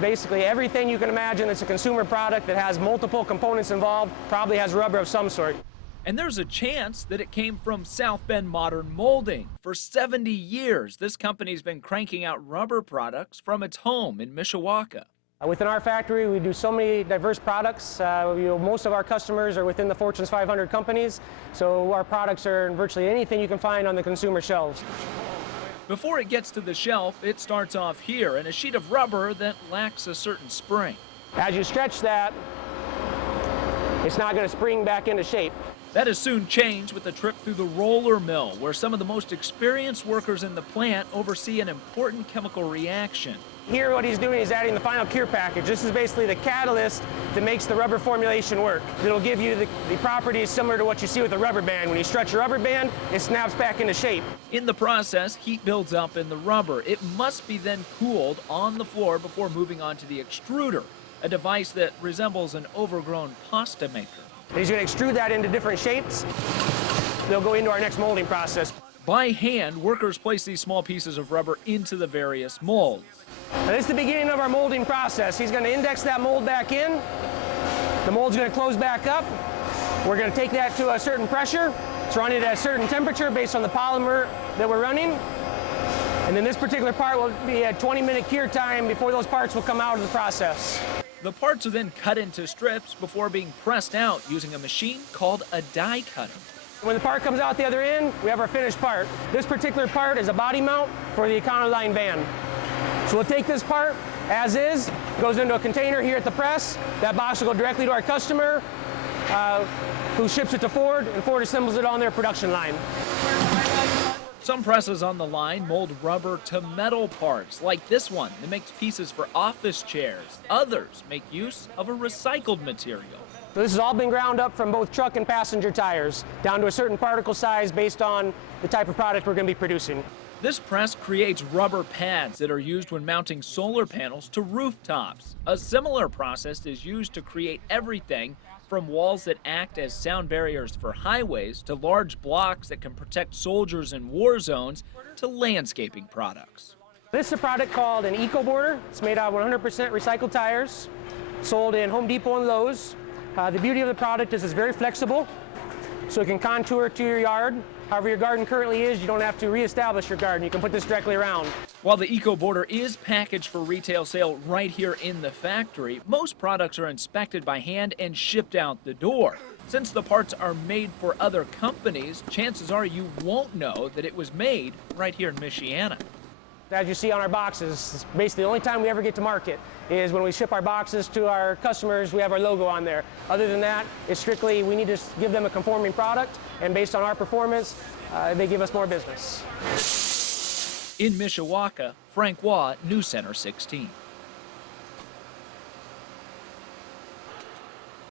Basically everything you can imagine that's a consumer product that has multiple components involved probably has rubber of some sort. And there's a chance that it came from South Bend Modern Molding. For 70 years, this company's been cranking out rubber products from its home in Mishawaka. Within our factory, we do so many diverse products. Most of our customers are within the Fortune's 500 companies, so our products are in virtually anything you can find on the consumer shelves. Before it gets to the shelf, it starts off here in a sheet of rubber that lacks a certain spring. As you stretch that, it's not going to spring back into shape. That is soon changed with a trip through the roller mill, where some of the most experienced workers in the plant oversee an important chemical reaction. Here what he's doing is adding the final cure package. This is basically the catalyst that makes the rubber formulation work. It'll give you the properties similar to what you see with a rubber band. When you stretch a rubber band, it snaps back into shape. In the process, heat builds up in the rubber. It must be then cooled on the floor before moving on to the extruder, a device that resembles an overgrown pasta maker. And he's going to extrude that into different shapes. They'll go into our next molding process. By hand, workers place these small pieces of rubber into the various molds. Now, this is the beginning of our molding process. He's going to index that mold back in. The mold's going to close back up. We're going to take that to a certain pressure. It's running at a certain temperature based on the polymer that we're running. And then this particular part will be a 20-minute cure time before those parts will come out of the process. The parts are then cut into strips before being pressed out using a machine called a die cutter. When the part comes out the other end, we have our finished part. This particular part is a body mount for the Econoline van. So we'll take this part as is, goes into a container here at the press. That box will go directly to our customer, who ships it to Ford, and Ford assembles it on their production line. Some presses on the line mold rubber to metal parts, like this one that makes pieces for office chairs. Others make use of a recycled material. So this has all been ground up from both truck and passenger tires, down to a certain particle size based on the type of product we're going to be producing. This press creates rubber pads that are used when mounting solar panels to rooftops. A similar process is used to create everything from walls that act as sound barriers for highways to large blocks that can protect soldiers in war zones to landscaping products. This is a product called an Eco Border. It's made out of 100% recycled tires, sold in Home Depot and Lowe's. The beauty of the product is it's very flexible, so it can contour to your yard. However your garden currently is, you don't have to reestablish your garden. You can put this directly around. While the Eco Border is packaged for retail sale right here in the factory, most products are inspected by hand and shipped out the door. Since the parts are made for other companies, chances are you won't know that it was made right here in Michiana. As you see on our boxes, it's basically the only time we ever get to market is when we ship our boxes to our customers, we have our logo on there. Other than that, it's strictly we need to give them a conforming product, and based on our performance, they give us more business. In Mishawaka, Frank Waugh, News Center 16.